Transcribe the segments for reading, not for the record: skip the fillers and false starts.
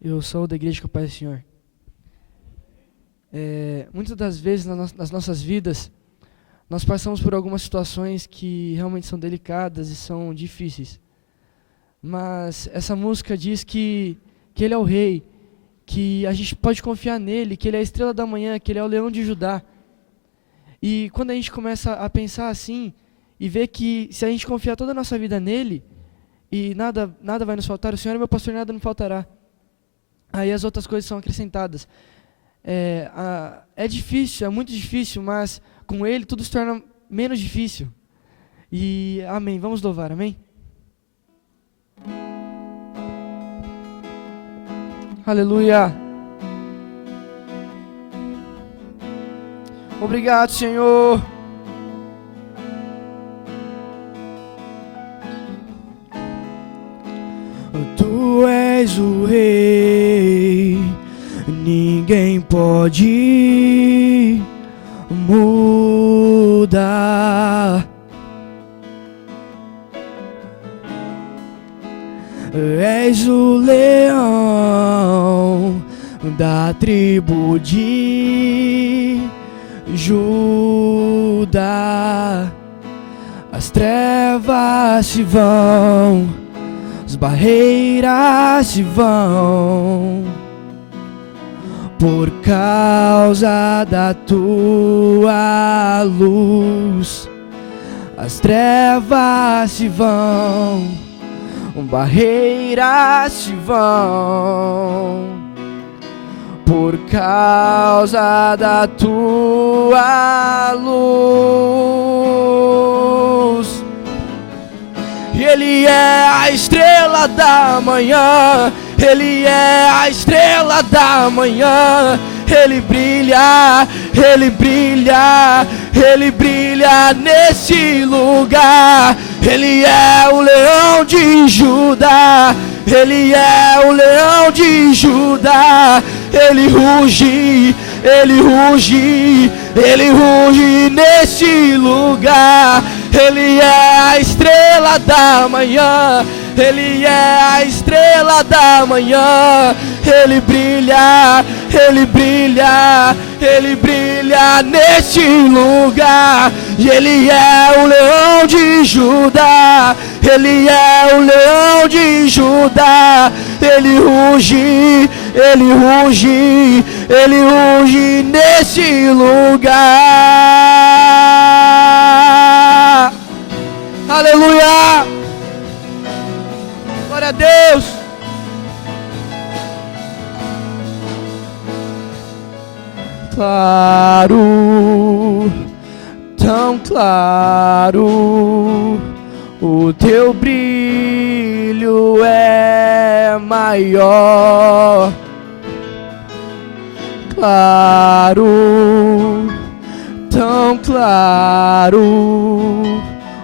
Eu sou da Igreja que é o Pai do Senhor. Muitas das vezes nas nossas vidas, nós passamos por algumas situações que realmente são delicadas e são difíceis. Mas essa música diz que Ele é o Rei, que a gente pode confiar nele, que Ele é a estrela da manhã, que Ele é o leão de Judá. E quando a gente começa a pensar assim, e ver que se a gente confiar toda a nossa vida nele, e nada vai nos faltar, o Senhor é meu pastor, nada me faltará. Aí as outras coisas são acrescentadas. É difícil, é muito difícil, mas com Ele tudo se torna menos difícil. E amém, vamos louvar, amém? Aleluia. Obrigado, Senhor. Tu és o Rei, ninguém pode mudar. És o leão da tribo de Judá. As trevas se vão, as barreiras se vão, por causa da tua luz. As trevas se vão, barreiras se vão, por causa da tua luz. E Ele é a estrela da manhã, Ele é a estrela da manhã. Ele brilha, Ele brilha, Ele brilha nesse lugar. Ele é o leão de Judá, Ele é o leão de Judá. Ele ruge, Ele ruge, Ele ruge nesse lugar. Ele é a estrela da manhã, Ele é a estrela da manhã. Ele brilha, Ele brilha, Ele brilha neste lugar. E Ele é o leão de Judá, Ele é o leão de Judá. Ele ruge, Ele ruge, Ele ruge nesse lugar. Aleluia! Glória a Deus! Claro, tão claro, o teu brilho é maior. Claro, tão claro,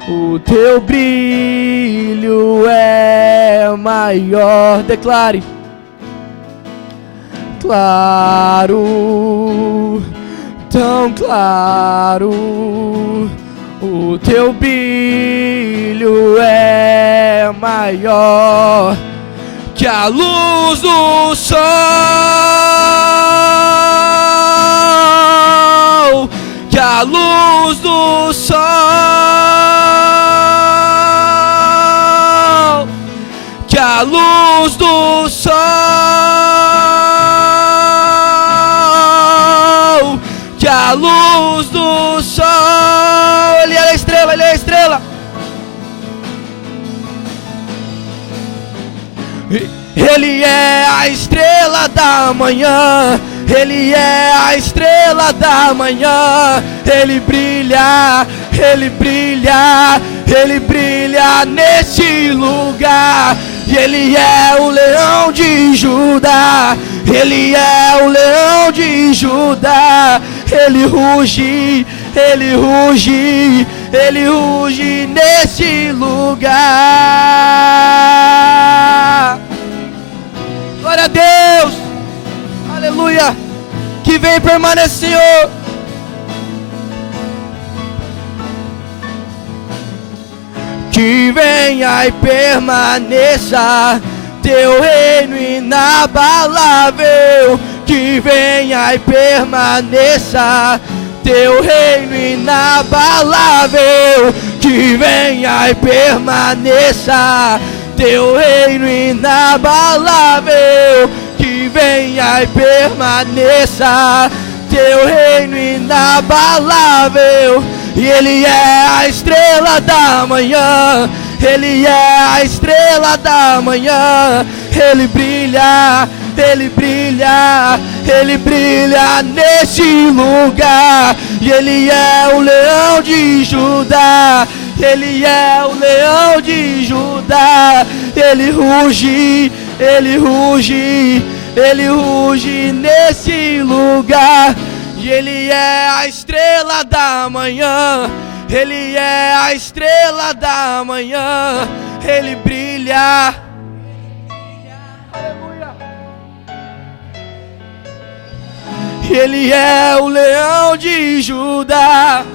o teu brilho é maior. Declare. Claro, tão claro, o teu brilho é maior que a luz do sol, que a luz do sol, que a luz do sol, que a luz do sol. Ele é a estrela, Ele é a estrela. Ele é a estrela da manhã, Ele é a estrela da manhã. Ele brilha, Ele brilha, Ele brilha nesse lugar. E Ele é o leão de Judá, Ele é o leão de Judá. Ele ruge, Ele ruge, Ele ruge nesse lugar. Glória a Deus, aleluia. Que vem permanecer, Senhor. Que venha e permaneça, teu reino inabalável, que venha e permaneça. Teu reino inabalável, que venha e permaneça. Teu reino inabalável, que venha e permaneça. Teu reino inabalável, e Ele é a estrela da manhã. Ele é a estrela da manhã. Ele brilha, Ele brilha, Ele brilha nesse lugar. E Ele é o leão de Judá. Ele é o leão de Judá. Ele ruge, Ele ruge, Ele ruge nesse lugar. E Ele é a estrela da manhã. Ele é a estrela da manhã. Ele brilha. Aleluia. Ele é o leão de Judá.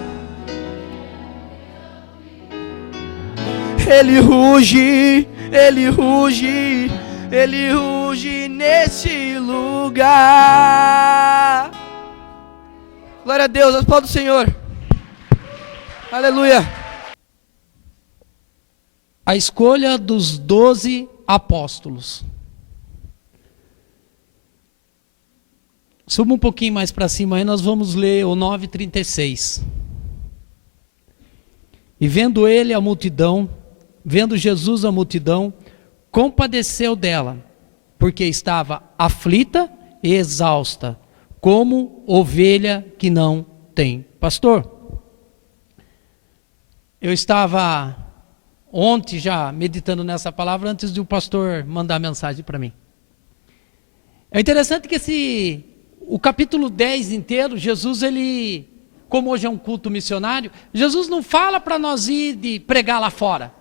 Ele ruge, Ele ruge, Ele ruge nesse lugar. Glória a Deus, aplauda o Senhor. Aleluia. A escolha dos 12 apóstolos. Suba um pouquinho mais para cima aí, nós vamos ler o 9:36. E vendo ele a multidão, vendo Jesus a multidão, compadeceu dela, porque estava aflita e exausta, como ovelha que não tem pastor. Eu estava ontem já meditando nessa palavra antes de o pastor mandar a mensagem para mim. É interessante que o capítulo 10 inteiro, Jesus, ele, como hoje é um culto missionário, Jesus não fala para nós ir de pregar lá fora.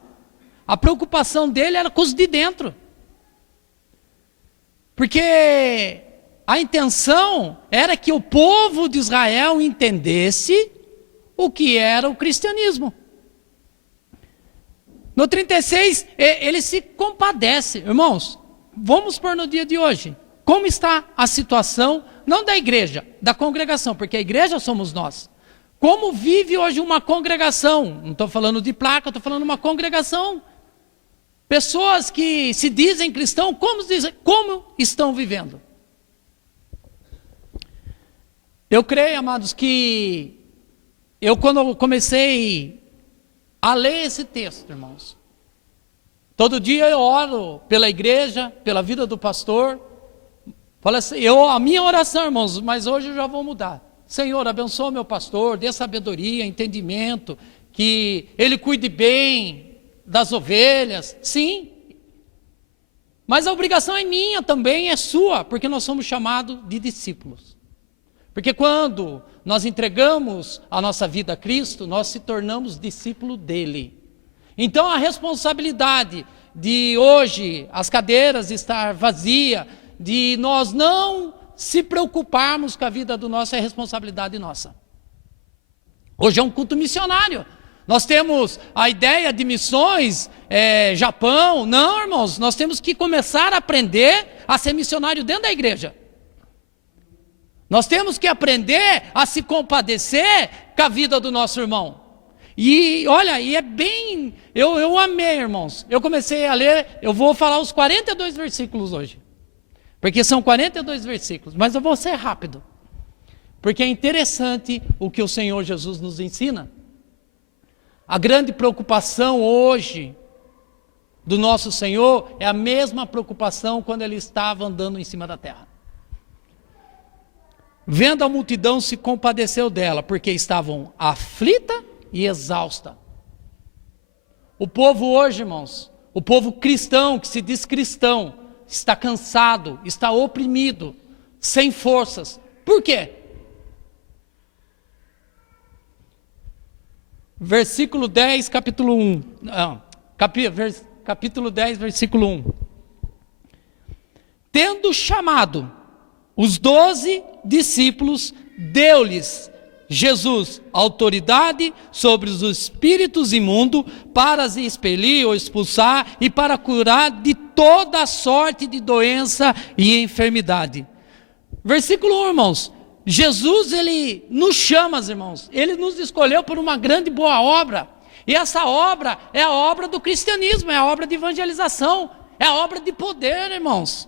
A preocupação dele era com os de dentro. Porque a intenção era que o povo de Israel entendesse o que era o cristianismo. No 36, ele se compadece. Irmãos, vamos pôr no dia de hoje. Como está a situação, não da igreja, da congregação, porque a igreja somos nós. Como vive hoje uma congregação? Não estou falando de placa, estou falando de uma congregação. Pessoas que se dizem cristãos, como estão vivendo? Eu creio, amados, que quando eu comecei a ler esse texto, irmãos, todo dia eu oro pela igreja, pela vida do pastor. Fala assim, a minha oração, irmãos, mas hoje eu já vou mudar. Senhor, abençoa meu pastor, dê sabedoria, entendimento, que ele cuide bem das ovelhas. Sim, mas a obrigação é minha também, é sua, porque nós somos chamados de discípulos. Porque quando nós entregamos a nossa vida a Cristo, nós se tornamos discípulo dele. Então a responsabilidade de hoje as cadeiras estar vazia, de nós não se preocuparmos com a vida do nosso, é responsabilidade nossa. Hoje é um culto missionário. Nós temos a ideia de missões, Japão. Não, irmãos, nós temos que começar a aprender a ser missionário dentro da igreja. Nós temos que aprender a se compadecer com a vida do nosso irmão. E olha, e é bem, eu amei, irmãos. Eu comecei a ler, eu vou falar os 42 versículos hoje. Porque são 42 versículos, mas eu vou ser rápido. Porque é interessante o que o Senhor Jesus nos ensina. A grande preocupação hoje do nosso Senhor é a mesma preocupação quando ele estava andando em cima da terra. Vendo a multidão, se compadeceu dela, porque estavam aflita e exausta. O povo hoje, irmãos, o povo cristão, que se diz cristão, está cansado, está oprimido, sem forças. Por quê? Versículo 10, capítulo 1. Capítulo 10, versículo 1. Tendo chamado os 12 discípulos, deu-lhes Jesus autoridade sobre os espíritos imundos para os expelir ou expulsar e para curar de toda sorte de doença e enfermidade. Versículo 1, irmãos. Jesus, ele nos chama, irmãos. Ele nos escolheu por uma grande boa obra. E essa obra é a obra do cristianismo, é a obra de evangelização, é a obra de poder, irmãos.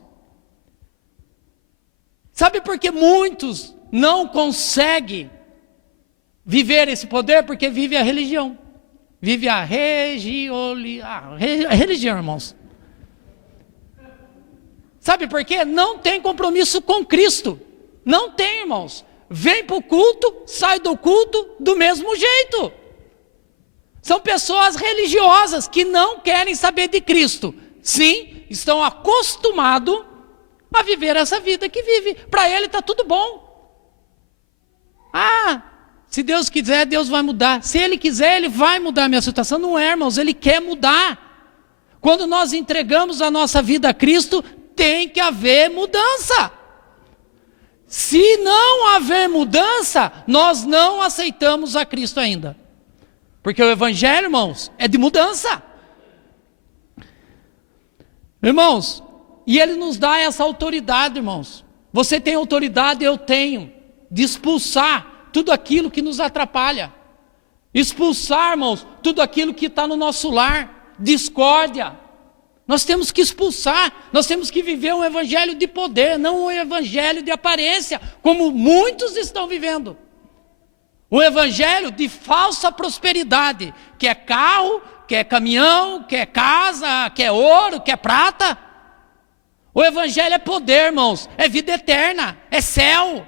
Sabe por que muitos não conseguem viver esse poder? Porque vive a religião. Vive a religião, irmãos. Sabe por quê? Não tem compromisso com Cristo. Não tem, irmãos. Vem para o culto, sai do culto do mesmo jeito. São pessoas religiosas que não querem saber de Cristo. Sim, estão acostumados a viver essa vida que vive. Para ele está tudo bom. Se Deus quiser, Deus vai mudar. Se Ele quiser, Ele vai mudar a minha situação. Não é, irmãos, Ele quer mudar. Quando nós entregamos a nossa vida a Cristo, tem que haver mudança. Se não haver mudança, nós não aceitamos a Cristo ainda. Porque o Evangelho, irmãos, é de mudança. Irmãos, e Ele nos dá essa autoridade, irmãos. Você tem autoridade, eu tenho, de expulsar tudo aquilo que nos atrapalha. Expulsar, irmãos, tudo aquilo que está no nosso lar. Discórdia. Nós temos que expulsar, nós temos que viver um evangelho de poder, não um evangelho de aparência, como muitos estão vivendo. Um evangelho de falsa prosperidade, que é carro, que é caminhão, que é casa, que é ouro, que é prata. O evangelho é poder, irmãos, é vida eterna, é céu.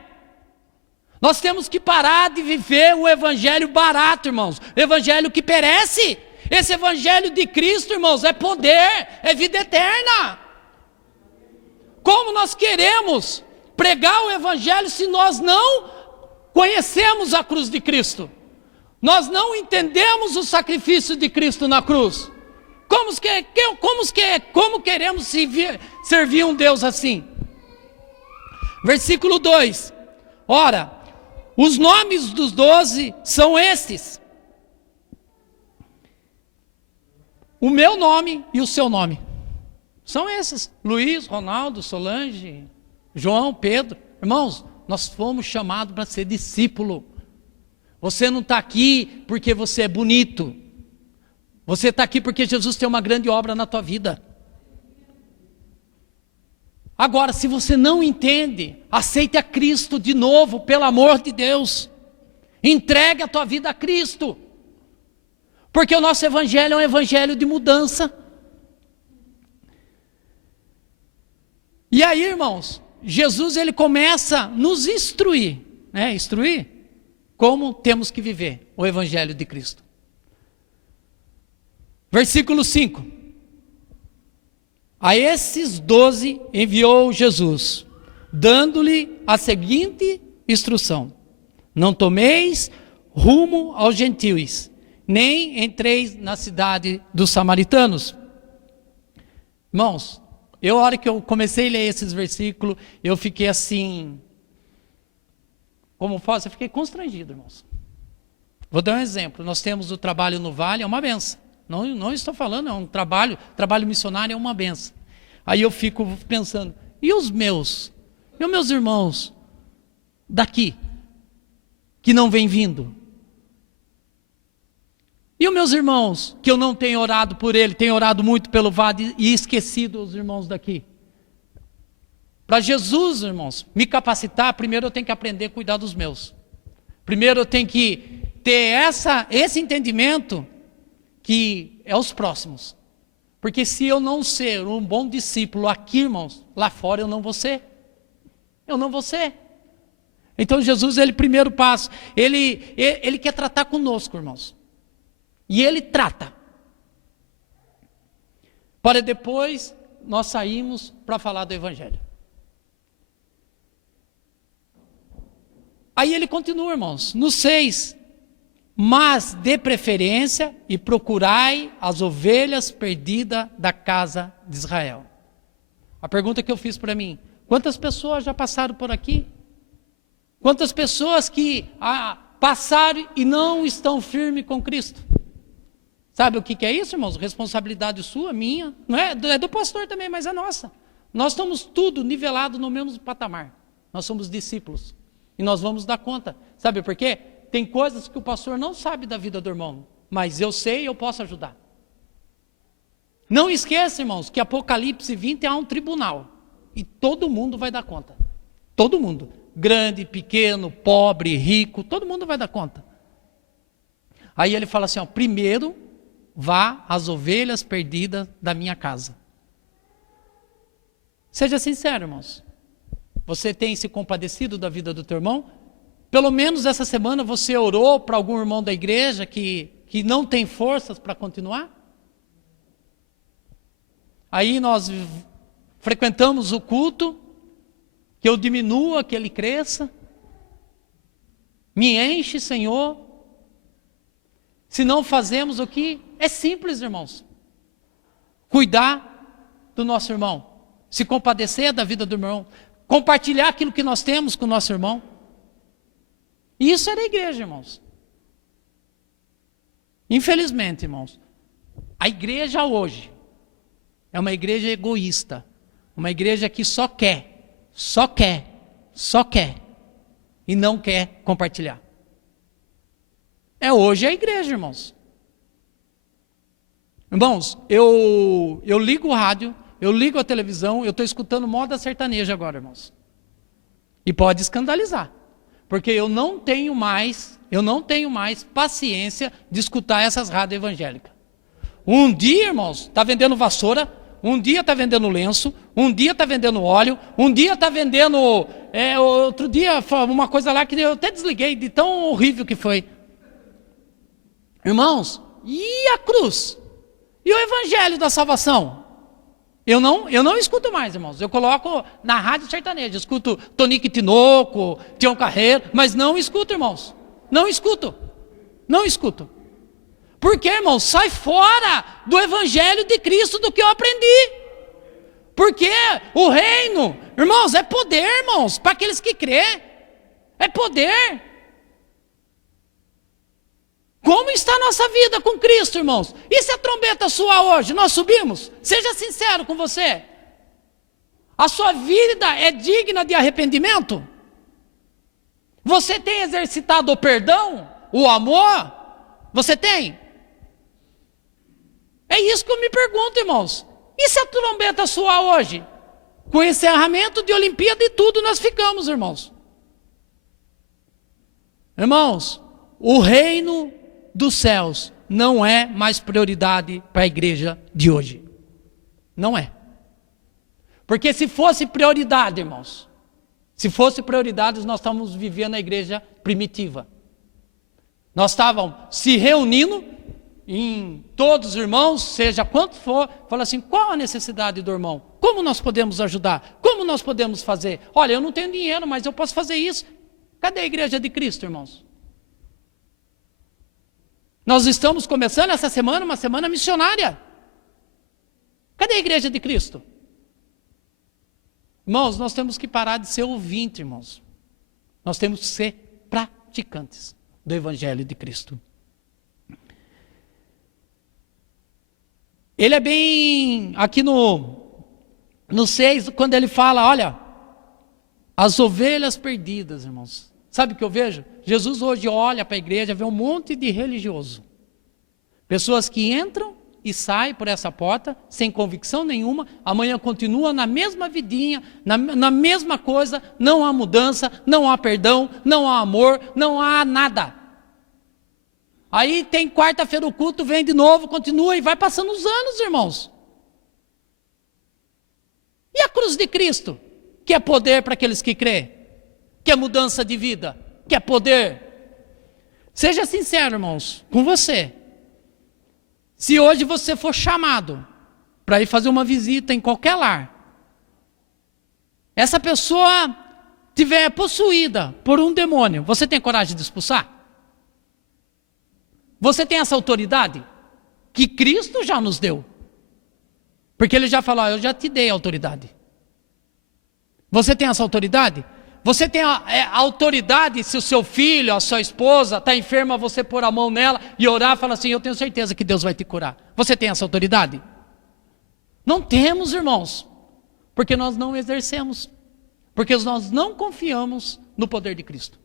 Nós temos que parar de viver um evangelho barato, irmãos, o evangelho que perece. Esse evangelho de Cristo, irmãos, é poder, é vida eterna. Como nós queremos pregar o evangelho se nós não conhecemos a cruz de Cristo? Nós não entendemos o sacrifício de Cristo na cruz. Como queremos servir um Deus assim? Versículo 2. Ora, os nomes dos 12 são estes: o meu nome e o seu nome. São esses: Luiz, Ronaldo, Solange, João, Pedro. Irmãos, nós fomos chamados para ser discípulo. Você não está aqui porque você é bonito. Você está aqui porque Jesus tem uma grande obra na tua vida. Agora, se você não entende, aceite a Cristo de novo, pelo amor de Deus. Entregue a tua vida a Cristo. Porque o nosso evangelho é um evangelho de mudança. E aí, irmãos, Jesus, ele começa a nos instruir, né? Instruir como temos que viver o evangelho de Cristo. Versículo 5. A esses 12 enviou Jesus, dando-lhe a seguinte instrução: não tomeis rumo aos gentios, nem entreis na cidade dos samaritanos. Irmãos, a hora que eu comecei a ler esses versículos, eu fiquei assim, como posso? Eu fiquei constrangido, irmãos. Vou dar um exemplo. Nós temos o trabalho no Vale, é uma benção. Não estou falando, é um trabalho missionário é uma benção. Aí eu fico pensando, e os meus irmãos daqui, que não vêm vindo? E os meus irmãos, que eu não tenho orado por ele, tenho orado muito pelo Vale e esquecido os irmãos daqui? Para Jesus, irmãos, me capacitar, primeiro eu tenho que aprender a cuidar dos meus. Primeiro eu tenho que ter esse entendimento que é os próximos. Porque se eu não ser um bom discípulo aqui, irmãos, lá fora eu não vou ser. Eu não vou ser. Então Jesus, ele primeiro passo, ele quer tratar conosco, irmãos. E ele trata. Para depois nós sairmos para falar do evangelho. Aí ele continua, irmãos, no 6. Mas dê preferência e procurai as ovelhas perdidas da casa de Israel. A pergunta que eu fiz para mim: quantas pessoas já passaram por aqui? Quantas pessoas que passaram e não estão firmes com Cristo. Sabe o que é isso, irmãos? Responsabilidade sua, minha, não é? É do pastor também, mas é nossa. Nós estamos tudo nivelado no mesmo patamar. Nós somos discípulos e nós vamos dar conta. Sabe por quê? Tem coisas que o pastor não sabe da vida do irmão, mas eu sei e eu posso ajudar. Não esqueça, irmãos, que Apocalipse 20 há um tribunal e todo mundo vai dar conta. Todo mundo, grande, pequeno, pobre, rico, todo mundo vai dar conta. Aí ele fala assim, ó, primeiro vá às ovelhas perdidas da minha casa. Seja sincero, irmãos. Você tem se compadecido da vida do teu irmão? Pelo menos essa semana você orou para algum irmão da igreja que não tem forças para continuar? Aí nós frequentamos o culto, que eu diminua, que ele cresça. Me enche, Senhor. Se não fazemos o que? É simples, irmãos. Cuidar do nosso irmão. Se compadecer da vida do irmão. Compartilhar aquilo que nós temos com o nosso irmão. Isso era a igreja, irmãos. Infelizmente, irmãos, a igreja hoje é uma igreja egoísta. Uma igreja que só quer e não quer compartilhar. É hoje a igreja, irmãos. Irmãos, eu ligo o rádio, eu ligo a televisão, eu estou escutando moda sertaneja agora, irmãos. E pode escandalizar, porque eu não tenho mais paciência de escutar essas rádios evangélicas. Um dia, irmãos, está vendendo vassoura, um dia está vendendo lenço, um dia está vendendo óleo, um dia está vendendo... outro dia, uma coisa lá que eu até desliguei, de tão horrível que foi. Irmãos, e a cruz? E o evangelho da salvação? Eu não escuto mais, irmãos. Eu coloco na rádio sertaneja, escuto Tonique Tinoco, Tião Carreiro, mas não escuto, irmãos. Não escuto. Por quê, irmãos? Sai fora do evangelho de Cristo do que eu aprendi. Porque o reino, irmãos, é poder, irmãos, para aqueles que crê. É poder. Como está a nossa vida com Cristo, irmãos? E se a trombeta soar hoje, nós subimos? Seja sincero com você. A sua vida é digna de arrependimento? Você tem exercitado o perdão, o amor? Você tem? É isso que eu me pergunto, irmãos. E se a trombeta soar hoje? Com o encerramento de Olimpíada e tudo nós ficamos, irmãos. Irmãos, o reino dos céus não é mais prioridade para a igreja de hoje. Não é. Porque se fosse prioridade, irmãos, nós estávamos vivendo a igreja primitiva. Nós estávamos se reunindo em todos os irmãos, seja quanto for, fala assim, qual a necessidade do irmão? Como nós podemos ajudar? Como nós podemos fazer? Olha, eu não tenho dinheiro, mas eu posso fazer isso. Cadê a igreja de Cristo, irmãos? Nós estamos começando essa semana, uma semana missionária. Cadê a igreja de Cristo? Irmãos, nós temos que parar de ser ouvinte, irmãos. Nós temos que ser praticantes do evangelho de Cristo. Ele é bem, aqui no 6, quando ele fala, olha, as ovelhas perdidas, irmãos. Sabe o que eu vejo? Jesus hoje olha para a igreja, vê um monte de religioso. Pessoas que entram e saem por essa porta, sem convicção nenhuma, amanhã continua na mesma vidinha, na mesma coisa, não há mudança, não há perdão, não há amor, não há nada. Aí tem quarta-feira o culto, vem de novo, continua e vai passando os anos, irmãos. E a cruz de Cristo, que é poder para aqueles que crê, que é mudança de vida, que é poder. Seja sincero, irmãos, com você. Se hoje você for chamado para ir fazer uma visita em qualquer lar, essa pessoa tiver possuída por um demônio, você tem coragem de expulsar? Você tem essa autoridade? Que Cristo já nos deu. Porque ele já falou, eu já te dei autoridade. Você tem essa autoridade? Você tem a autoridade, se o seu filho, a sua esposa está enferma, você pôr a mão nela e orar e falar assim, eu tenho certeza que Deus vai te curar. Você tem essa autoridade? Não temos, irmãos, porque nós não exercemos, porque nós não confiamos no poder de Cristo.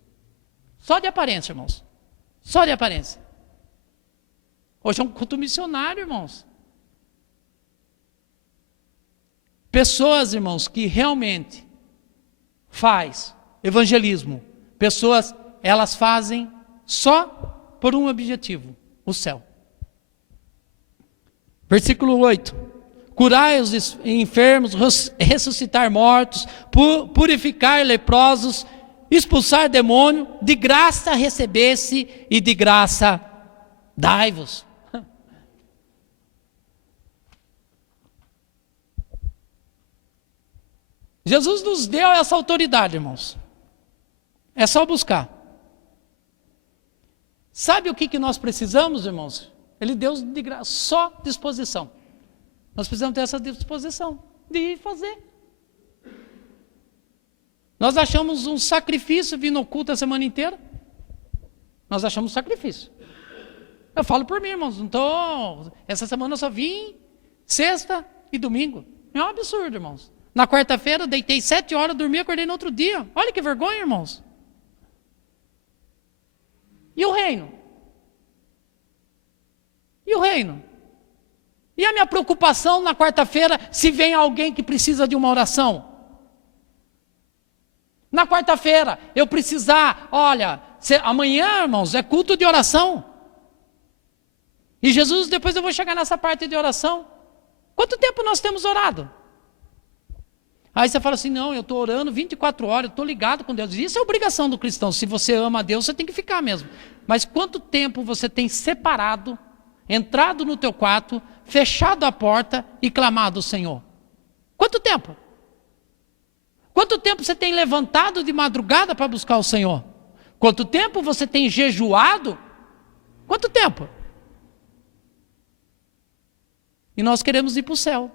Só de aparência, irmãos, só de aparência. Hoje é um culto missionário, irmãos. Pessoas, irmãos, que realmente faz evangelismo, pessoas, elas fazem só por um objetivo, o céu. Versículo 8: curai os enfermos, ressuscitar mortos, purificar leprosos, expulsar demônio, de graça recebesse e de graça dai-vos. Jesus nos deu essa autoridade, irmãos. É só buscar. Sabe o que nós precisamos, irmãos? Ele deu de graça, só disposição. Nós precisamos ter essa disposição de fazer. Nós achamos um sacrifício vir no culto a semana inteira. Nós achamos um sacrifício. Eu falo por mim, irmãos. Essa semana eu só vim sexta e domingo. É um absurdo, irmãos. Na quarta-feira eu deitei 7 horas, dormi e acordei no outro dia. Olha que vergonha, irmãos. E o reino? E o reino? E a minha preocupação na quarta-feira se vem alguém que precisa de uma oração? Na quarta-feira eu precisar, olha, amanhã, irmãos, é culto de oração. E Jesus, depois eu vou chegar nessa parte de oração. Quanto tempo nós temos orado? Aí você fala assim, não, eu estou orando 24 horas, eu estou ligado com Deus. Isso é obrigação do cristão. Se você ama a Deus, você tem que ficar mesmo. Mas quanto tempo você tem separado, entrado no teu quarto, fechado a porta e clamado ao Senhor? Quanto tempo? Quanto tempo você tem levantado de madrugada para buscar o Senhor? Quanto tempo você tem jejuado? Quanto tempo? E nós queremos ir para o céu.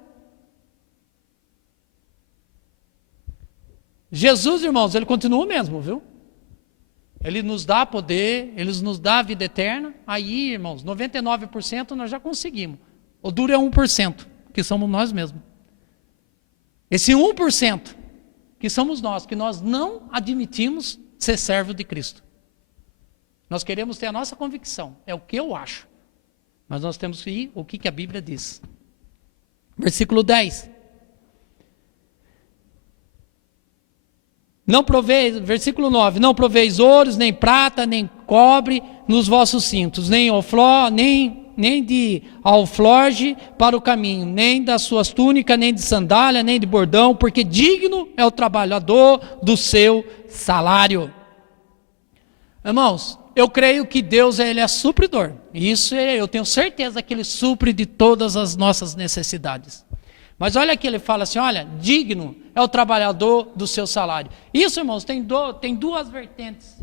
Jesus, irmãos, ele continua o mesmo, viu? Ele nos dá poder, ele nos dá a vida eterna. Aí, irmãos, 99% nós já conseguimos. O duro é 1%, que somos nós mesmos. Esse 1%, que somos nós, que nós não admitimos ser servo de Cristo. Nós queremos ter a nossa convicção, é o que eu acho. Mas nós temos que ir o que a Bíblia diz. Versículo 10. Versículo 9, não proveis ouros, nem prata, nem cobre nos vossos cintos, nem de alforge para o caminho, nem das suas túnicas, nem de sandália, nem de bordão, porque digno é o trabalhador do seu salário. Irmãos, eu creio que Deus ele é supridor. Isso eu tenho certeza que Ele supre de todas as nossas necessidades. Mas olha aqui, ele fala assim, olha, digno é o trabalhador do seu salário. Isso, irmãos, tem duas vertentes.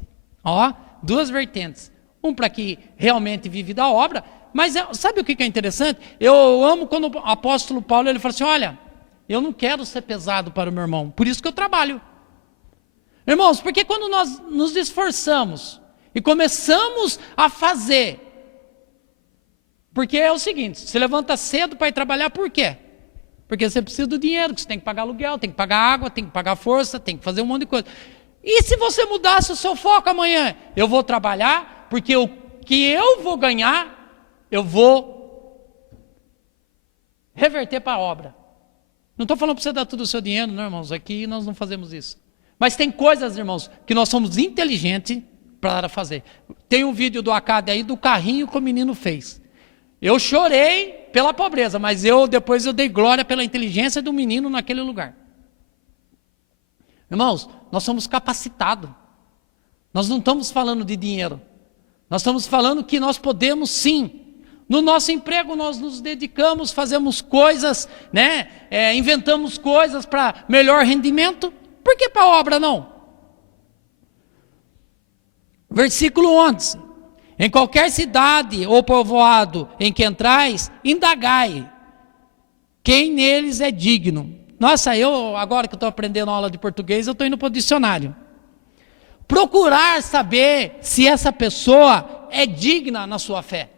Ó, duas vertentes. Um para que realmente vive da obra, mas sabe o que é interessante? Eu amo quando o apóstolo Paulo ele fala assim, olha, eu não quero ser pesado para o meu irmão, por isso que eu trabalho. Irmãos, porque quando nós nos esforçamos e começamos a fazer, porque é o seguinte, você levanta cedo para ir trabalhar, por quê? Porque você precisa do dinheiro, que você tem que pagar aluguel, tem que pagar água, tem que pagar força, tem que fazer um monte de coisa. E se você mudasse o seu foco amanhã? Eu vou trabalhar, porque o que eu vou ganhar, eu vou reverter para a obra. Não estou falando para você dar todo o seu dinheiro, não, irmãos, aqui nós não fazemos isso. Mas tem coisas, irmãos, que nós somos inteligentes para fazer. Tem um vídeo do Acade aí, do carrinho que o menino fez. Eu chorei pela pobreza, mas depois eu dei glória pela inteligência do menino naquele lugar. Irmãos, nós somos capacitados. Nós não estamos falando de dinheiro. Nós estamos falando que nós podemos sim. No nosso emprego nós nos dedicamos, fazemos coisas, né? Inventamos coisas para melhor rendimento. Por que para a obra não? Versículo 11. Em qualquer cidade ou povoado em que entrais, indagai quem neles é digno. Nossa, agora que estou aprendendo aula de português, eu estou indo para o dicionário. Procurar saber se essa pessoa é digna na sua fé.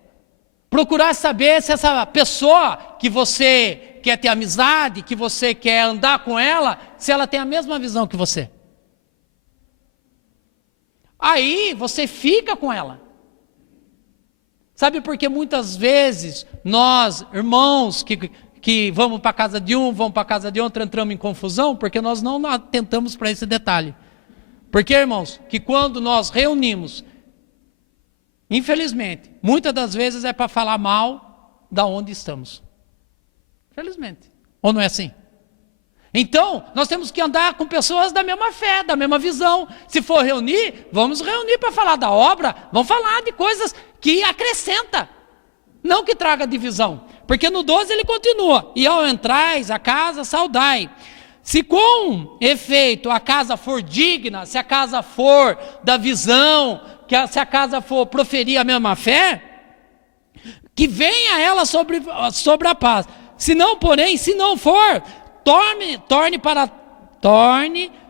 Procurar saber se essa pessoa que você quer ter amizade, que você quer andar com ela, se ela tem a mesma visão que você. Aí você fica com ela. Sabe por que muitas vezes nós, irmãos, que vamos para a casa de um, vamos para a casa de outro, entramos em confusão? Porque nós não atentamos para esse detalhe. Porque, irmãos, que quando nós reunimos, infelizmente, muitas das vezes é para falar mal da onde estamos. Infelizmente. Ou não é assim? Então, nós temos que andar com pessoas da mesma fé, da mesma visão. Se for reunir, vamos reunir para falar da obra, vamos falar de coisas que acrescenta, não que traga divisão. Porque no 12 ele continua: e ao entrais a casa, saudai. Se com efeito a casa for digna, se a casa for da visão, se a casa for proferir a mesma fé, que venha ela sobre a paz. Se não, porém, se não for, torne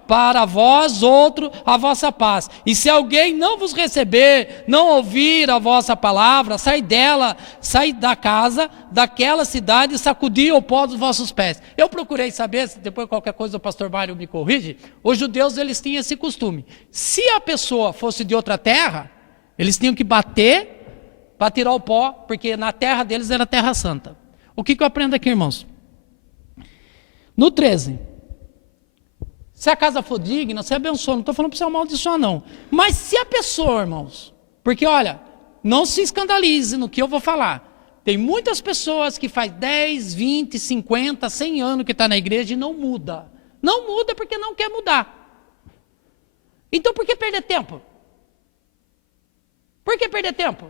para vós outro a vossa paz. E se alguém não vos receber, não ouvir a vossa palavra, sai da casa, daquela cidade, e sacudi o pó dos vossos pés. Eu procurei saber, depois qualquer coisa o pastor Mário me corrige, os judeus eles tinham esse costume. Se a pessoa fosse de outra terra, eles tinham que bater para tirar o pó, porque na terra deles era terra santa. O que eu aprendo aqui, irmãos? No 13, se a casa for digna, você abençoa, não estou falando para você amaldiçoar não, mas se a pessoa, irmãos, porque olha, não se escandalize no que eu vou falar, tem muitas pessoas que faz 10, 20, 50, 100 anos que está na igreja e não muda porque não quer mudar. Então por que perder tempo? Por que perder tempo?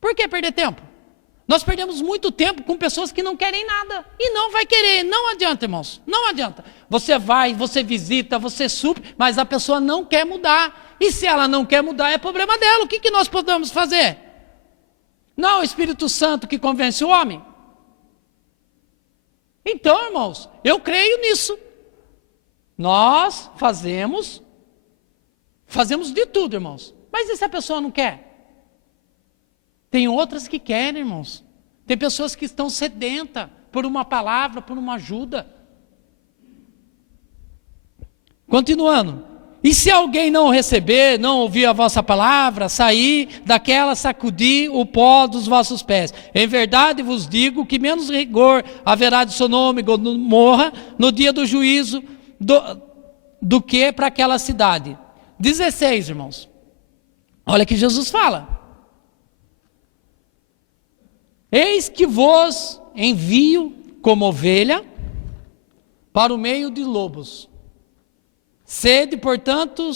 Por que perder tempo? Nós perdemos muito tempo com pessoas que não querem nada. E não vai querer. Não adianta, irmãos. Não adianta. Você vai, você visita, você supre, mas a pessoa não quer mudar. E se ela não quer mudar, é problema dela. O que nós podemos fazer? Não é o Espírito Santo que convence o homem? Então, irmãos, eu creio nisso. Nós fazemos de tudo, irmãos. Mas e se a pessoa não quer? Tem outras que querem, irmãos. Tem pessoas que estão sedentas por uma palavra, por uma ajuda. Continuando. E se alguém não receber, não ouvir a vossa palavra, sair daquela, sacudir o pó dos vossos pés. Em verdade vos digo que menos rigor haverá de seu nome quando morra no dia do juízo do que para aquela cidade. 16, irmãos. Olha que Jesus fala. Eis que vos envio como ovelha para o meio de lobos. Sede, portanto,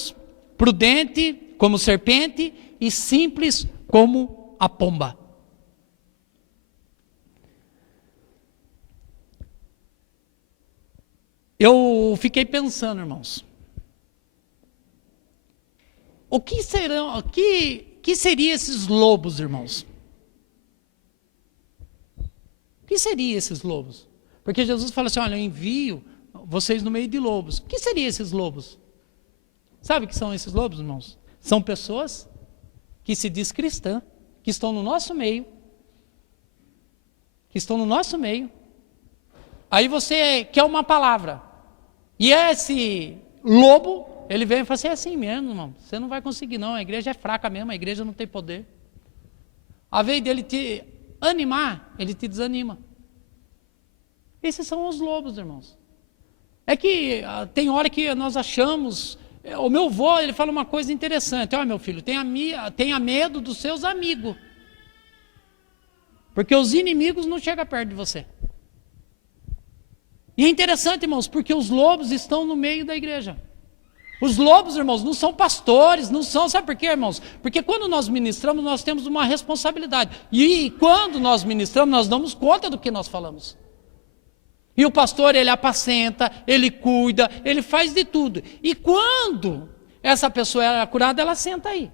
prudente como serpente e simples como a pomba. Eu fiquei pensando, irmãos. O que seriam esses lobos, irmãos? O que seriam esses lobos? Porque Jesus fala assim, olha, eu envio vocês no meio de lobos. O que seriam esses lobos? Sabe o que são esses lobos, irmãos? São pessoas que se diz cristã, que estão no nosso meio. Aí você quer uma palavra. E esse lobo, ele vem e fala assim, é assim mesmo, irmão. Você não vai conseguir não, a igreja é fraca mesmo, a igreja não tem poder. A vez dele te animar, ele te desanima. Esses são os lobos, irmãos. É que tem hora que nós achamos... O meu avô, ele fala uma coisa interessante. Olha, meu filho, tenha medo dos seus amigos. Porque os inimigos não chegam perto de você. E é interessante, irmãos, porque os lobos estão no meio da igreja. Os lobos, irmãos, não são pastores, não são, sabe por quê, irmãos? Porque quando nós ministramos, nós temos uma responsabilidade. E quando nós ministramos, nós damos conta do que nós falamos. E o pastor, ele apacenta, ele cuida, ele faz de tudo. E quando essa pessoa é curada, ela senta aí.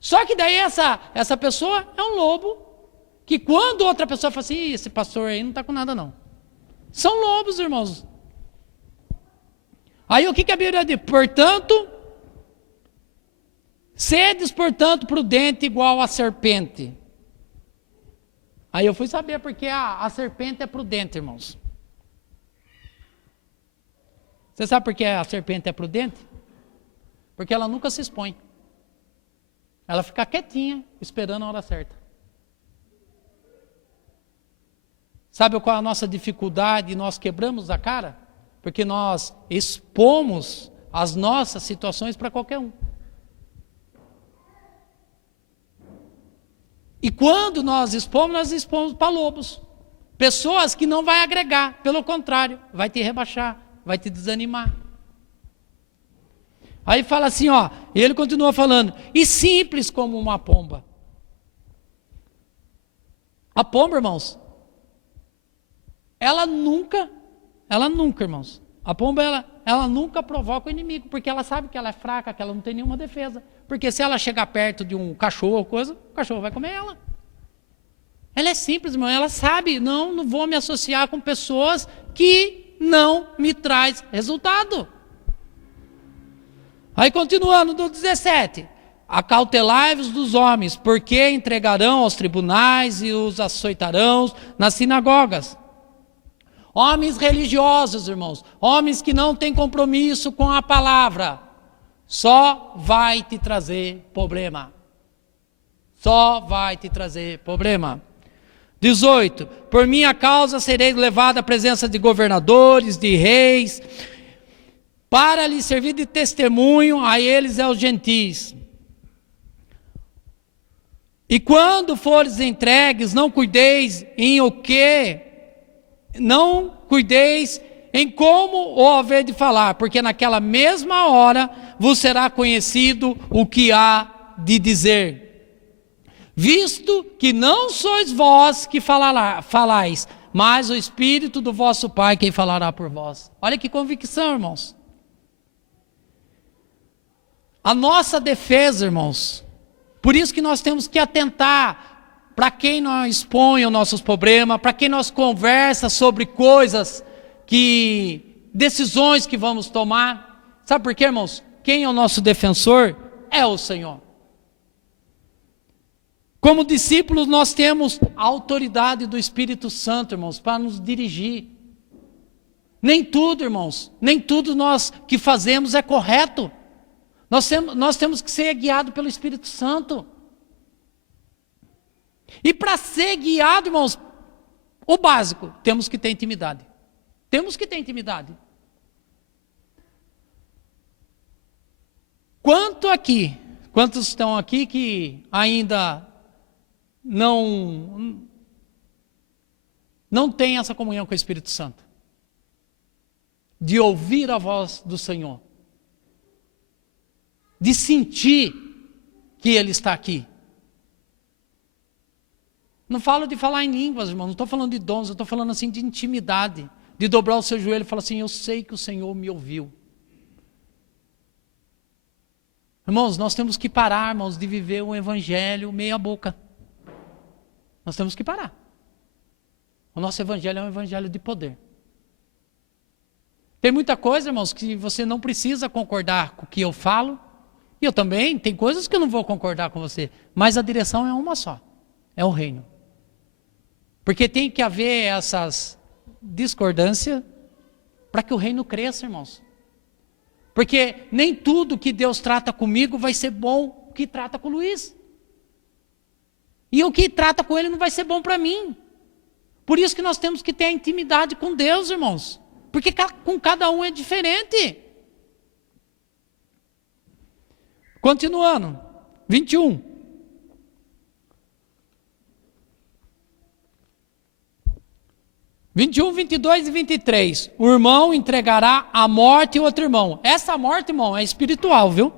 Só que daí essa pessoa é um lobo, que quando outra pessoa fala assim, esse pastor aí não está com nada não. São lobos, irmãos. Aí o que a Bíblia diz? Portanto, sedes, portanto, prudente igual a serpente. Aí eu fui saber porque a serpente é prudente, irmãos. Você sabe por que a serpente é prudente? Porque ela nunca se expõe. Ela fica quietinha, esperando a hora certa. Sabe qual é a nossa dificuldade? Nós quebramos a cara? Porque nós expomos as nossas situações para qualquer um. E quando nós expomos para lobos. Pessoas que não vai agregar, pelo contrário, vai te rebaixar, vai te desanimar. Aí fala assim, ó, e ele continua falando, e simples como uma pomba. A pomba, irmãos, ela nunca, irmãos, a pomba, ela nunca provoca o inimigo, porque ela sabe que ela é fraca, que ela não tem nenhuma defesa. Porque se ela chegar perto de um cachorro, o cachorro vai comer ela. Ela é simples, irmão, ela sabe, não vou me associar com pessoas que não me traz resultado. Aí continuando no 17, acautelai-vos dos homens, porque entregarão aos tribunais e os açoitarão nas sinagogas. Homens religiosos, irmãos, homens que não têm compromisso com a palavra, só vai te trazer problema. Só vai te trazer problema. 18, por minha causa sereis levado à presença de governadores, de reis, para lhes servir de testemunho a eles e aos gentis. E quando fores entregues, não cuideis em o que, não cuideis em como o haver de falar, porque naquela mesma hora vos será conhecido o que há de dizer. Visto que não sois vós que falais, mas o Espírito do vosso Pai quem falará por vós. Olha que convicção, irmãos. A nossa defesa, irmãos, por isso que nós temos que atentar para quem nós expõe os nossos problemas, para quem nós conversa sobre coisas, decisões que vamos tomar. Sabe por quê, irmãos? Quem é o nosso defensor? É o Senhor. Como discípulos, nós temos a autoridade do Espírito Santo, irmãos, para nos dirigir. Nem tudo, irmãos, nem tudo nós que fazemos é correto. Nós temos que ser guiados pelo Espírito Santo. E para ser guiado, irmãos, o básico, temos que ter intimidade. Temos que ter intimidade. Quantos estão aqui que ainda não têm essa comunhão com o Espírito Santo? De ouvir a voz do Senhor. De sentir que Ele está aqui. Não falo de falar em línguas, irmão, não estou falando de dons, eu estou falando assim de intimidade. De dobrar o seu joelho e falar assim, eu sei que o Senhor me ouviu. Irmãos, nós temos que parar, irmãos, de viver o evangelho meia boca. Nós temos que parar. O nosso evangelho é um evangelho de poder. Tem muita coisa, irmãos, que você não precisa concordar com o que eu falo. E eu também, tem coisas que eu não vou concordar com você. Mas a direção é uma só. É o reino. Porque tem que haver essas discordâncias para que o reino cresça, irmãos. Porque nem tudo que Deus trata comigo vai ser bom o que trata com o Luiz. E o que trata com ele não vai ser bom para mim. Por isso que nós temos que ter a intimidade com Deus, irmãos. Porque com cada um é diferente. Continuando, 21. (21, 22 e 23). O irmão entregará à morte outro irmão. Essa morte, irmão, é espiritual, viu?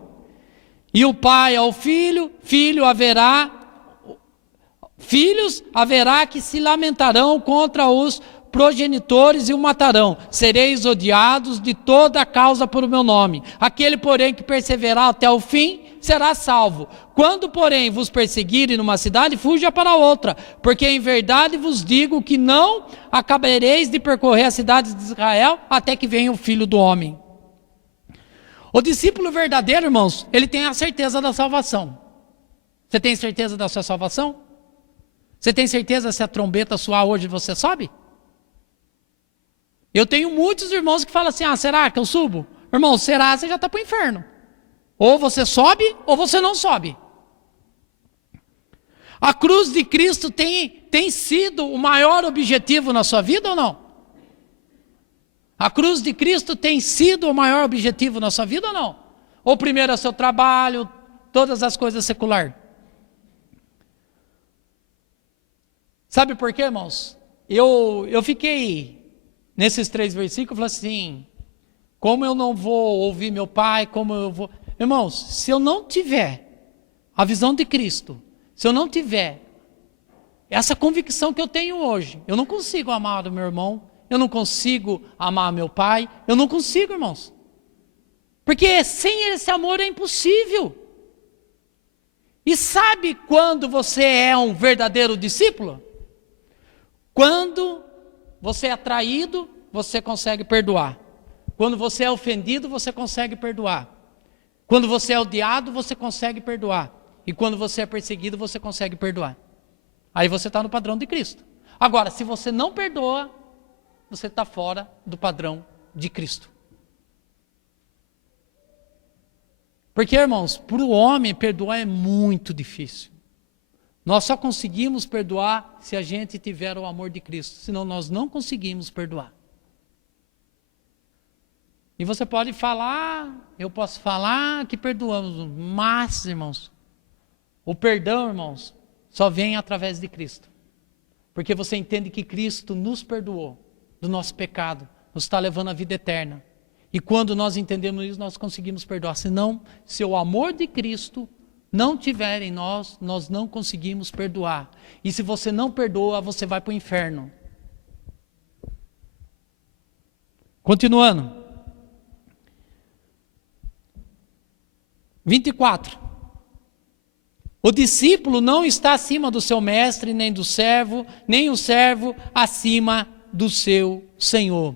E o pai ao filho, filhos haverá que se lamentarão contra os progenitores e o matarão. Sereis odiados de toda a causa por o meu nome. Aquele, porém, que perseverar até o fim, será salvo. Quando, porém, vos perseguirem numa cidade, fuja para outra, porque em verdade vos digo que não acabareis de percorrer as cidades de Israel até que venha o Filho do Homem. O discípulo verdadeiro, irmãos, ele tem a certeza da salvação. Você tem certeza da sua salvação? Você tem certeza se a trombeta soar hoje você sobe? Eu tenho muitos irmãos que falam assim, será que eu subo? Irmão, será? Você já está para o inferno. Ou você sobe, ou você não sobe. A cruz de Cristo tem sido o maior objetivo na sua vida ou não? A cruz de Cristo tem sido o maior objetivo na sua vida ou não? Ou primeiro é o seu trabalho, todas as coisas seculares? Sabe por quê, irmãos? Eu fiquei nesses 3 versículos, falei assim, como eu não vou ouvir meu pai, como eu vou... Irmãos, se eu não tiver a visão de Cristo, se eu não tiver essa convicção que eu tenho hoje, eu não consigo amar o meu irmão, eu não consigo amar meu pai, eu não consigo, irmãos. Porque sem esse amor é impossível. E sabe quando você é um verdadeiro discípulo? Quando você é traído, você consegue perdoar. Quando você é ofendido, você consegue perdoar. Quando você é odiado, você consegue perdoar. E quando você é perseguido, você consegue perdoar. Aí você está no padrão de Cristo. Agora, se você não perdoa, você está fora do padrão de Cristo. Porque, irmãos, para o homem perdoar é muito difícil. Nós só conseguimos perdoar se a gente tiver o amor de Cristo. Senão nós não conseguimos perdoar. E você pode falar, eu posso falar que perdoamos. Mas, irmãos, o perdão, irmãos, só vem através de Cristo. Porque você entende que Cristo nos perdoou do nosso pecado, nos está levando à vida eterna. E quando nós entendemos isso, nós conseguimos perdoar. Senão, se o amor de Cristo não tiver em nós, nós não conseguimos perdoar. E se você não perdoa, você vai para o inferno. Continuando. 24. O discípulo não está acima do seu mestre, nem do servo, nem o servo acima do seu Senhor.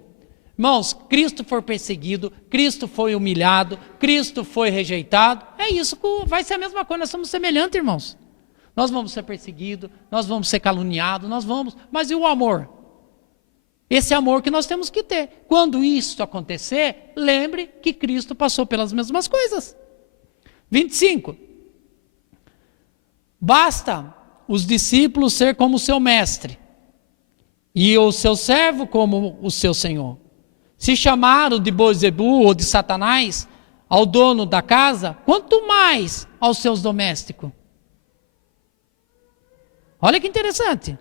Irmãos, Cristo foi perseguido, Cristo foi humilhado, Cristo foi rejeitado. É isso que vai ser a mesma coisa, nós somos semelhantes, irmãos. Nós vamos ser perseguidos, nós vamos ser caluniados, mas e o amor? Esse amor que nós temos que ter. Quando isso acontecer, lembre que Cristo passou pelas mesmas coisas. 25. Basta os discípulos ser como o seu mestre e o seu servo como o seu senhor. Se chamaram de Beelzebul ou de Satanás ao dono da casa, quanto mais aos seus domésticos. Olha que interessante.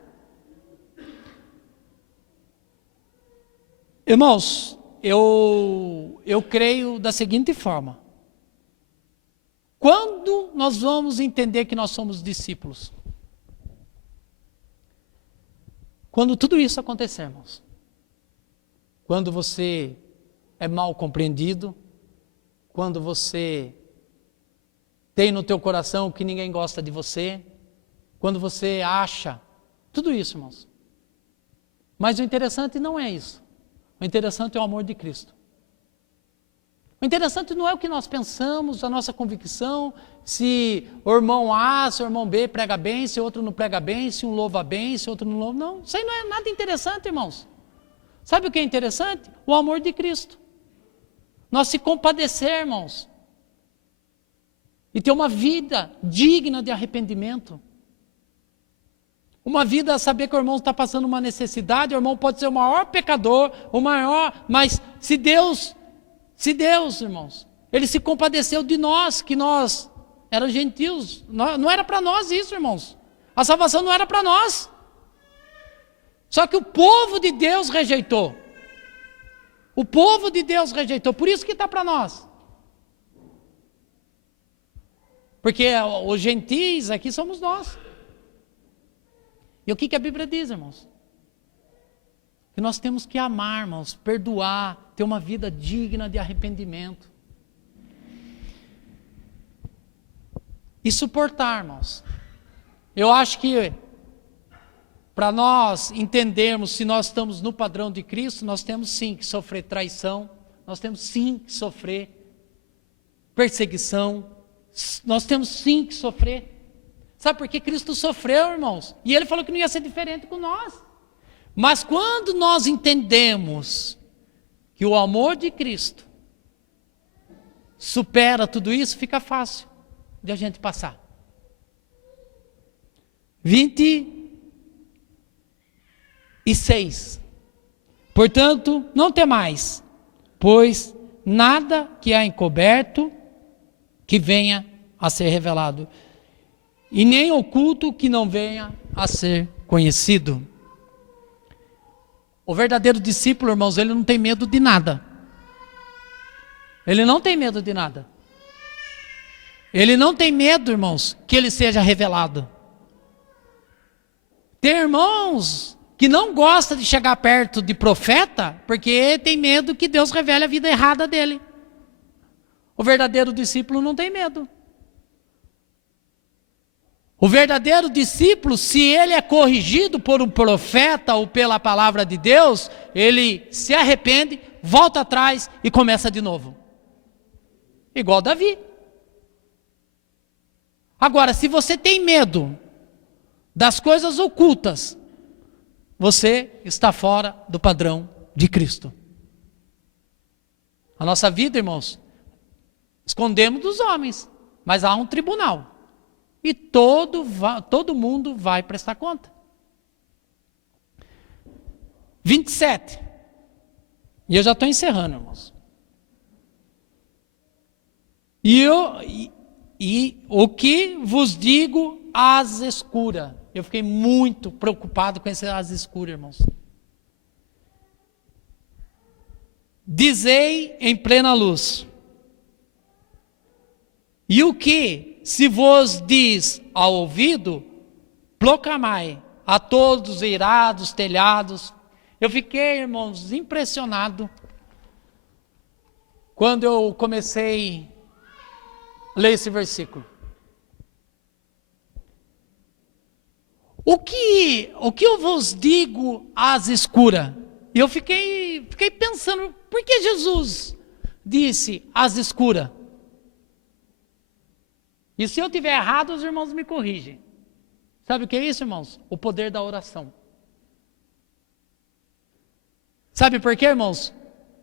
Irmãos, eu creio da seguinte forma. Quando nós vamos entender que nós somos discípulos? Quando tudo isso acontecer, irmãos. Quando você é mal compreendido, quando você tem no teu coração que ninguém gosta de você, quando você acha, tudo isso, irmãos. Mas o interessante não é isso. O interessante é o amor de Cristo. O interessante não é o que nós pensamos, a nossa convicção, se o irmão A, se o irmão B prega bem, se o outro não prega bem, se um louva bem, se o outro não louva. Não, isso aí não é nada interessante, irmãos. Sabe o que é interessante? O amor de Cristo. Nós se compadecer, irmãos. E ter uma vida digna de arrependimento. Uma vida a saber que o irmão está passando uma necessidade, o irmão pode ser o maior pecador, o maior, mas se Deus, irmãos, Ele se compadeceu de nós, que nós éramos gentios, não era para nós isso, irmãos. A salvação não era para nós. Só que o povo de Deus rejeitou. O povo de Deus rejeitou, por isso que está para nós. Porque os gentis aqui somos nós. E o que a Bíblia diz, irmãos? Que nós temos que amar, irmãos, perdoar, ter uma vida digna de arrependimento. E suportar, irmãos. Eu acho que para nós entendermos se nós estamos no padrão de Cristo, nós temos sim que sofrer traição, nós temos sim que sofrer perseguição. Nós temos sim que sofrer. Sabe por que Cristo sofreu, irmãos? E Ele falou que não ia ser diferente com nós. Mas quando nós entendemos que o amor de Cristo supera tudo isso, fica fácil de a gente passar. 26. Portanto, não temais, pois nada que há encoberto que venha a ser revelado, e nem oculto que não venha a ser conhecido. O verdadeiro discípulo, irmãos, ele não tem medo de nada. Ele não tem medo de nada. Ele não tem medo, irmãos, que ele seja revelado. Tem irmãos que não gostam de chegar perto de profeta, porque tem medo que Deus revele a vida errada dele. O verdadeiro discípulo não tem medo. O verdadeiro discípulo, se ele é corrigido por um profeta ou pela palavra de Deus, ele se arrepende, volta atrás e começa de novo. Igual Davi. Agora, se você tem medo das coisas ocultas, você está fora do padrão de Cristo. A nossa vida, irmãos, escondemos dos homens, mas há um tribunal. E todo mundo vai prestar conta. 27. E eu já estou encerrando, irmãos. E o que vos digo às escuras. Eu fiquei muito preocupado com esse às escuras, irmãos. Dizei em plena luz. E o que se vos diz ao ouvido, proclamai a todos os eirados, telhados. Eu fiquei, irmãos, impressionado quando eu comecei a ler esse versículo. O que eu vos digo às escuras? E eu fiquei pensando, por que Jesus disse às escuras? E se eu tiver errado, os irmãos me corrigem. Sabe o que é isso, irmãos? O poder da oração. Sabe por quê, irmãos?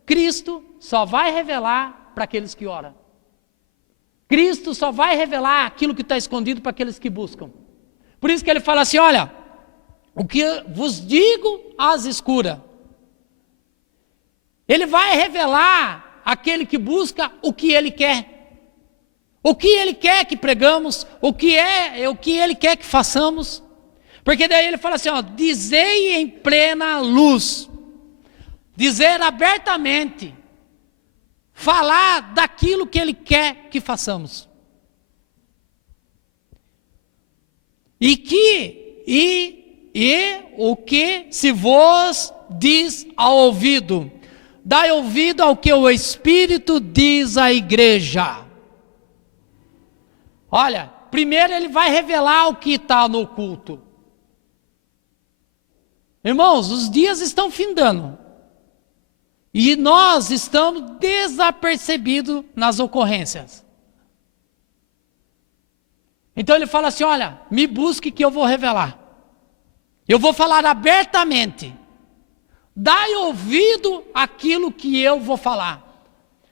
Cristo só vai revelar para aqueles que oram. Cristo só vai revelar aquilo que está escondido para aqueles que buscam. Por isso que ele fala assim, olha, o que vos digo às escuras. Ele vai revelar aquele que busca o que ele quer. O que ele quer que pregamos, o que ele quer que façamos. Porque daí ele fala assim, ó, dizei em plena luz. Dizer abertamente. Falar daquilo que ele quer que façamos. E o que se vos diz ao ouvido. Dai ouvido ao que o Espírito diz à igreja. Olha, primeiro ele vai revelar o que está no oculto. Irmãos, os dias estão findando. E nós estamos desapercebidos nas ocorrências. Então ele fala assim, olha, me busque que eu vou revelar. Eu vou falar abertamente. Dai ouvido àquilo que eu vou falar.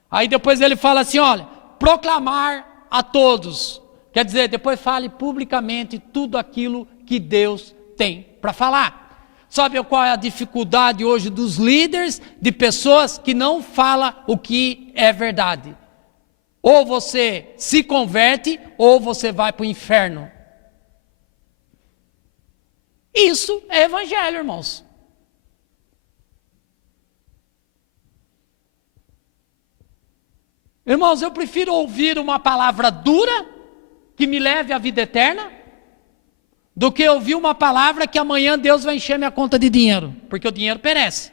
Aí depois ele fala assim, olha, proclamar a todos. Quer dizer, depois fale publicamente tudo aquilo que Deus tem para falar. Sabe qual é a dificuldade hoje dos líderes, de pessoas que não falam o que é verdade? Ou você se converte, ou você vai para o inferno. Isso é evangelho, irmãos. Irmãos, eu prefiro ouvir uma palavra dura, que me leve à vida eterna, do que ouvir uma palavra que amanhã Deus vai encher minha conta de dinheiro, porque o dinheiro perece.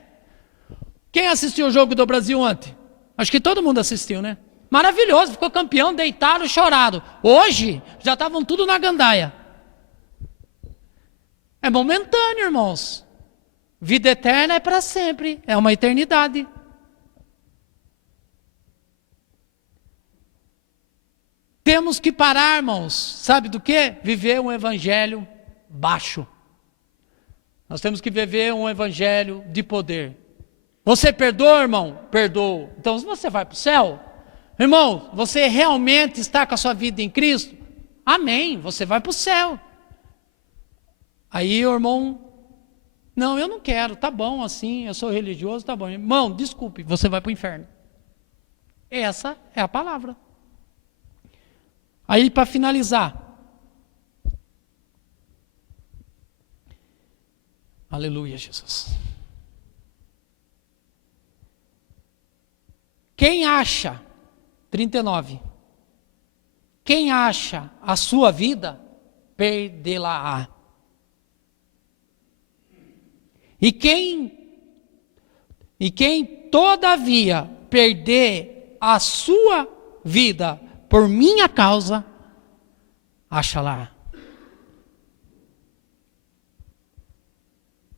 Quem assistiu o jogo do Brasil ontem? Acho que todo mundo assistiu, né? Maravilhoso, ficou campeão, deitaram, choraram. Hoje, já estavam tudo na gandaia. É momentâneo, irmãos. Vida eterna é para sempre, é uma eternidade. Temos que parar, irmãos, sabe do quê? Viver um evangelho baixo. Nós temos que viver um evangelho de poder. Você perdoa, irmão? Perdoa. Então você vai para o céu? Irmão, você realmente está com a sua vida em Cristo? Amém, você vai para o céu. Aí o irmão, não, eu não quero, tá bom assim, eu sou religioso, tá bom. Irmão, desculpe, você vai para o inferno. Essa é a palavra. Aí para finalizar. Aleluia, Jesus. Quem acha, 39, quem acha a sua vida, perdê-la-á. E quem todavia perder a sua vida por minha causa, acha-la.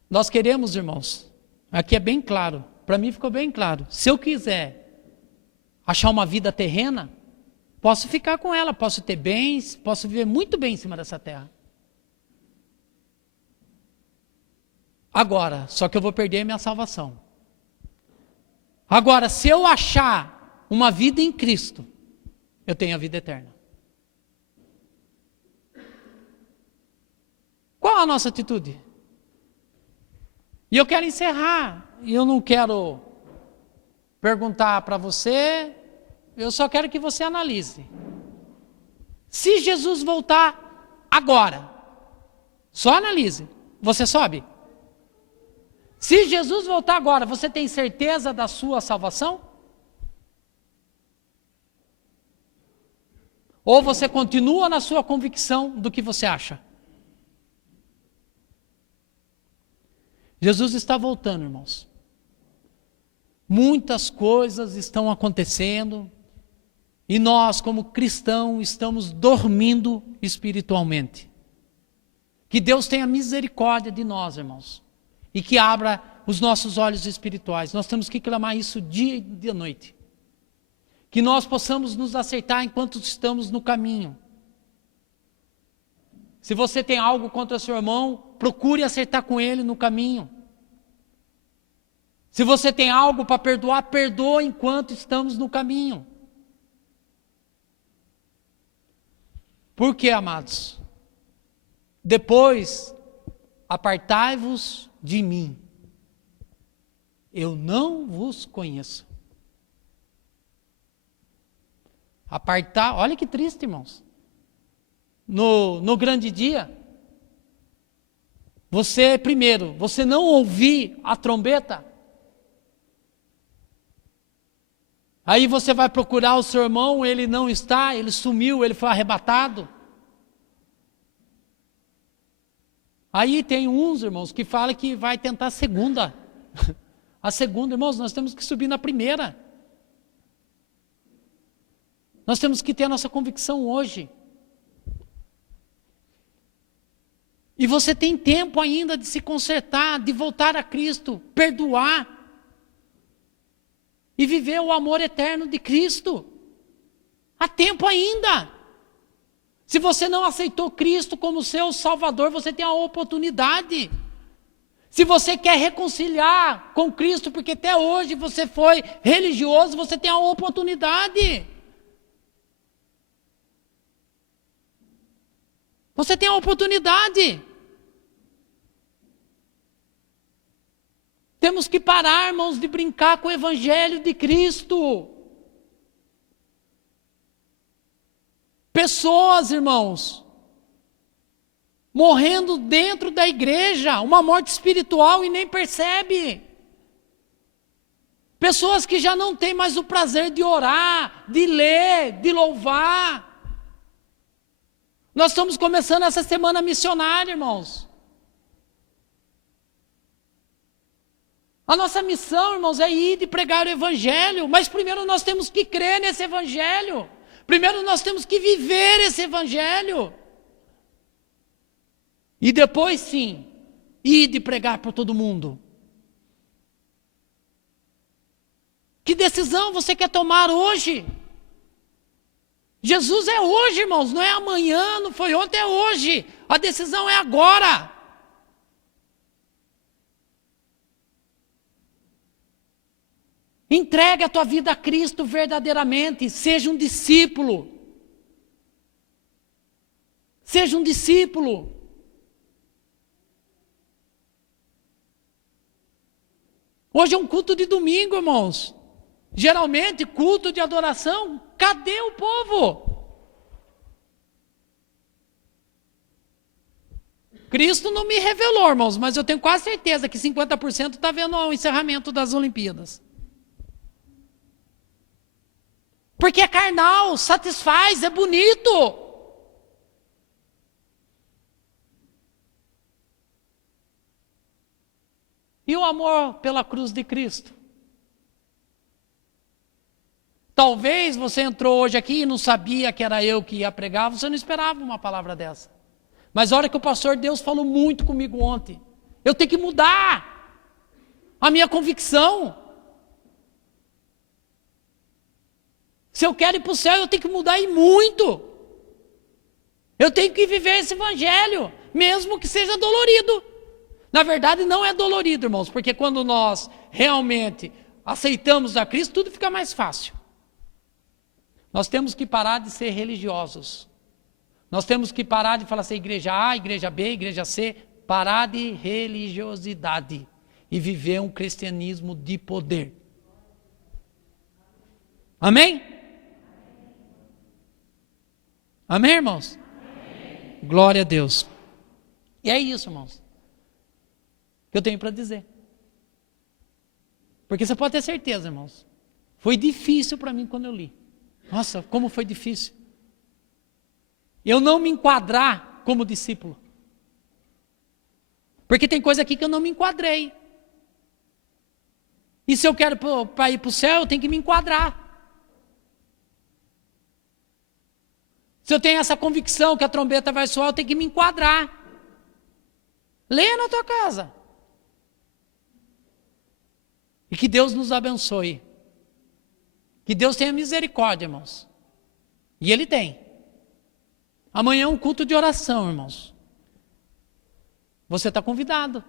Nós queremos, irmãos, aqui é bem claro, para mim ficou bem claro, se eu quiser achar uma vida terrena, posso ficar com ela, posso ter bens, posso viver muito bem em cima dessa terra. Agora, só que eu vou perder a minha salvação. Agora, se eu achar uma vida em Cristo, eu tenho a vida eterna. Qual a nossa atitude? E eu quero encerrar, e eu não quero perguntar para você, eu só quero que você analise. Se Jesus voltar agora, só analise, você sobe? Se Jesus voltar agora, você tem certeza da sua salvação? Ou você continua na sua convicção do que você acha? Jesus está voltando, irmãos. Muitas coisas estão acontecendo e nós, como cristãos, estamos dormindo espiritualmente. Que Deus tenha misericórdia de nós, irmãos, e que abra os nossos olhos espirituais. Nós temos que clamar isso dia e de noite. Que nós possamos nos acertar enquanto estamos no caminho. Se você tem algo contra seu irmão, procure acertar com ele no caminho. Se você tem algo para perdoar, perdoa enquanto estamos no caminho. Por quê, amados? Depois, apartai-vos de mim. Eu não vos conheço. Apartar, olha que triste, irmãos. No grande dia, você não ouvir a trombeta, aí você vai procurar o seu irmão, ele não está, ele sumiu, ele foi arrebatado. Aí tem uns, irmãos, que falam que vai tentar a segunda. A segunda, irmãos, nós temos que subir na primeira. Nós temos que ter a nossa convicção hoje. E você tem tempo ainda de se consertar, de voltar a Cristo, perdoar e viver o amor eterno de Cristo. Há tempo ainda. Se você não aceitou Cristo como seu Salvador, você tem a oportunidade. Se você quer reconciliar com Cristo, porque até hoje você foi religioso, você tem a oportunidade. Você tem a oportunidade. Temos que parar, irmãos, de brincar com o Evangelho de Cristo. Pessoas, irmãos, morrendo dentro da igreja, uma morte espiritual e nem percebe. Pessoas que já não têm mais o prazer de orar, de ler, de louvar. Nós estamos começando essa semana missionária, irmãos. A nossa missão, irmãos, é ir e pregar o Evangelho, mas primeiro nós temos que crer nesse Evangelho. Primeiro nós temos que viver esse Evangelho. E depois sim, ir e pregar para todo mundo. Que decisão você quer tomar hoje? Jesus é hoje, irmãos, não é amanhã, não foi ontem, é hoje. A decisão é agora. Entregue a tua vida a Cristo verdadeiramente, seja um discípulo. Seja um discípulo. Hoje é um culto de domingo, irmãos. Geralmente, culto de adoração, cadê o povo? Cristo não me revelou, irmãos, mas eu tenho quase certeza que 50% está vendo o encerramento das Olimpíadas. Porque é carnal, satisfaz, é bonito. E o amor pela cruz de Cristo? Talvez você entrou hoje aqui e não sabia que era eu que ia pregar, você não esperava uma palavra dessa. Mas a hora que o pastor Deus falou muito comigo ontem, eu tenho que mudar a minha convicção. Se eu quero ir para o céu, eu tenho que mudar e muito. Eu tenho que viver esse evangelho, mesmo que seja dolorido. Na verdade, não é dolorido, irmãos, porque quando nós realmente aceitamos a Cristo, tudo fica mais fácil. Nós temos que parar de ser religiosos. Nós temos que parar de falar assim, igreja A, igreja B, igreja C, parar de religiosidade e viver um cristianismo de poder. Amém? Amém, irmãos? Amém. Glória a Deus. E é isso, irmãos, que eu tenho para dizer. Porque você pode ter certeza, irmãos, foi difícil para mim quando eu li. Nossa, como foi difícil. Eu não me enquadrar como discípulo. Porque tem coisa aqui que eu não me enquadrei. E se eu quero para ir para o céu, eu tenho que me enquadrar. Se eu tenho essa convicção que a trombeta vai soar, eu tenho que me enquadrar. Leia na tua casa. E que Deus nos abençoe. Que Deus tenha misericórdia, irmãos. E Ele tem. Amanhã é um culto de oração, irmãos. Você está convidado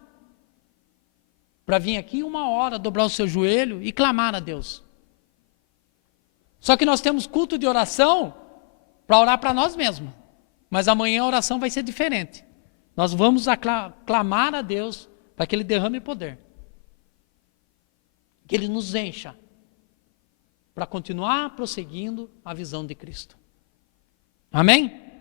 para vir aqui 1 hora, dobrar o seu joelho e clamar a Deus. Só que nós temos culto de oração para orar para nós mesmos. Mas amanhã a oração vai ser diferente. Nós vamos clamar a Deus para que Ele derrame poder. Que Ele nos encha para continuar prosseguindo a visão de Cristo. Amém?